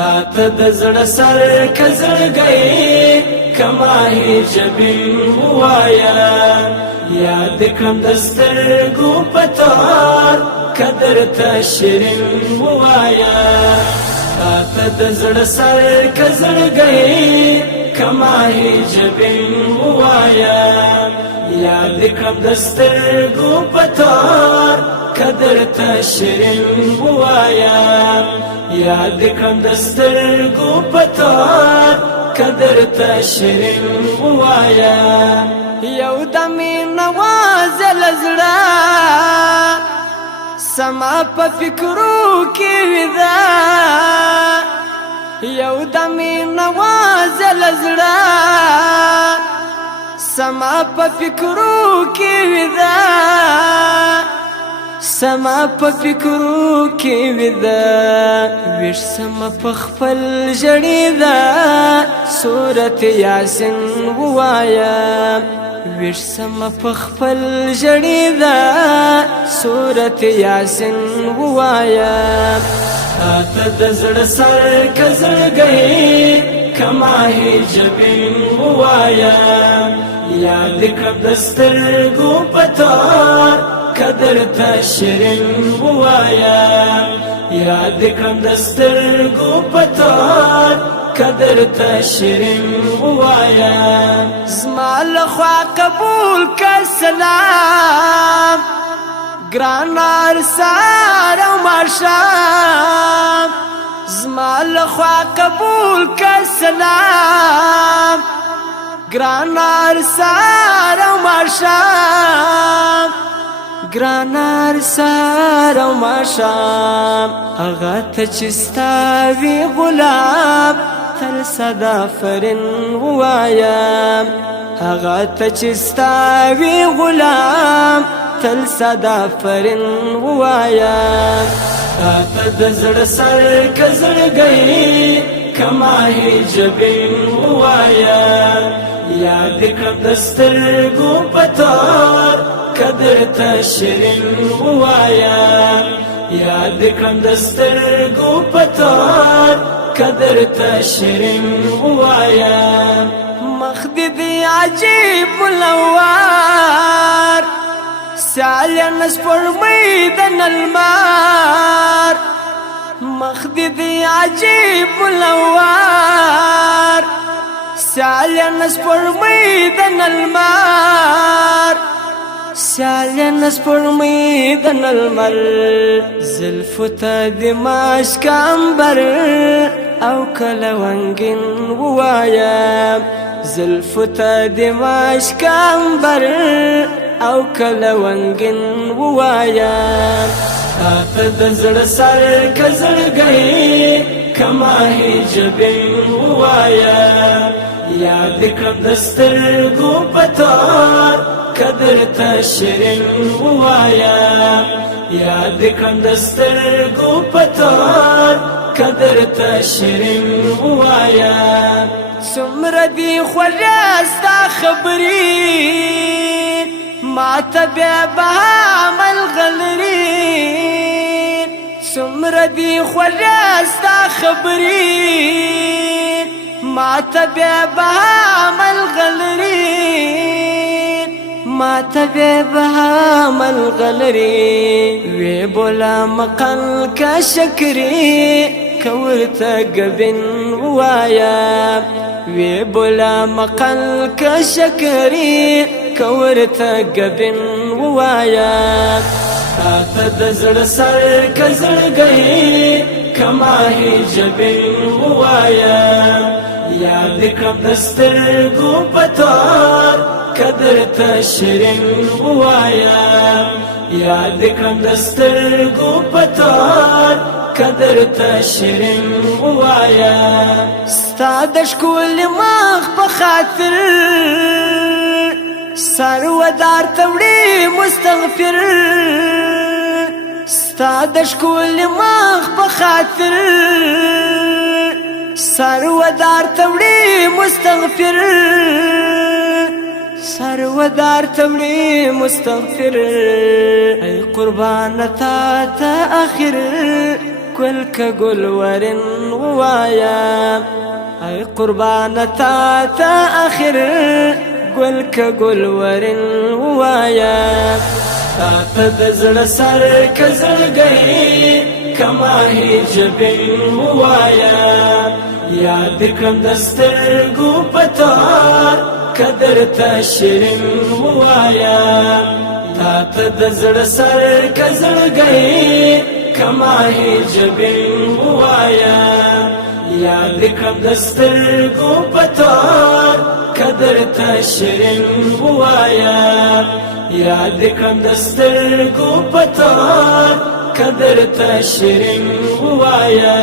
تا ته د زړه سر که زړګی که ماهی جبین ووایا یاد کړم د سترګو په تار که درته شیرین ووایا تا ته د زړه سر که زړګی که ماهی جبین ووایا یاد کړم د سترګو په تار که درته شیرین ووایا یاد کړم د سترګو په تار که درته شیرین ووایا یو دم یې نوازله زړه سما په فکرو کې ویده یو دم یې نوازله زړه سما په فکرو کې ویده سما په فکرو کې ویده ویښ سما په خپل ژړېده سورت یاسین ووایا ویښ سما په خپل ژړېده سورت یاسین ووایا تا ته د زړه سر که زړګی که ماهی جبین ووایا یاد کړم د سترګو په تار که درته شیرین ووایا یاد کړم د سترګو په تار که درته شیرین ووایا زما لخوا قبول که سلام ګران ارسار او ماښام زما لخوا قبول که سلام ګران ارسار او ماښام ګران ارسار او ماښام هغه ته چې ستا وي غلام تل صدا فرین ووایم هغه ته چې ستا وي غلام تل صدا فرین ووایم تا ته د زړه سر که زړګی که ماهی جبین ووایم یاد کړم د سترګو په تار که درته شیرین ووایم یاد کړم د سترګو په تار که درته شیرین ووایم مخ دې دی عجیب منور سالیا سپوږمۍ د نلمار مخ دې دی عجیب منور سالیا سپوږمۍ د نلمار سالیا سپوږمۍ د نلمر زلفو ته د ماشک عنبر او کله رنګین ووایم زلفو ته د ماشک عنبر او کله رنګین ووایم تا ته د زړه سر که زړګی که ماهی جبین ووایم یاد کړم د سترګو په تار که درته شیرین ووایم یاد کړم د سترګو په تار که درته شیرین ووایم څومره دي خوږې ستا خبرې ما ته بیا بها ملغلري څومره دي خوږې ستا خبرې ما ته بیا بها ملغلري ما ته بیا بها ملغلري وی بولا مقل که شکرې که ورته ګبین ووایم وی بولا مقل که شکرې که ورته ګبین ووایم تا ته د زړه سر که زړګی که ماهی جبین ووایم یاد کړم د سترګو په تار که درته شیرین ووایم یاد کړم د سترګو په تار که درته شیرین ووایم ستا د ښکلي مخ په خاطر سر ودار ته وړي مستغفر ستا د ښکلي مخ په خاطر سر ودار ته وړي مستغفر سر ودار ته وړي مستغفر ای قربان تا ته اخر گل که گل ورن ووایا ای قربان تا آخر گل که گل ورن ووایا تا د زړه سر که زړګی که ماهی جبین ووایا یاد کړم د سترګو په تار که درته شیرین ووایا تا ته د زړه سر که زړګی که ماهی جبین ووایا یاد کړم د سترګو په تار که درته شیرین ووایا یاد کړم د سترګو په تار که درته شیرین ووایا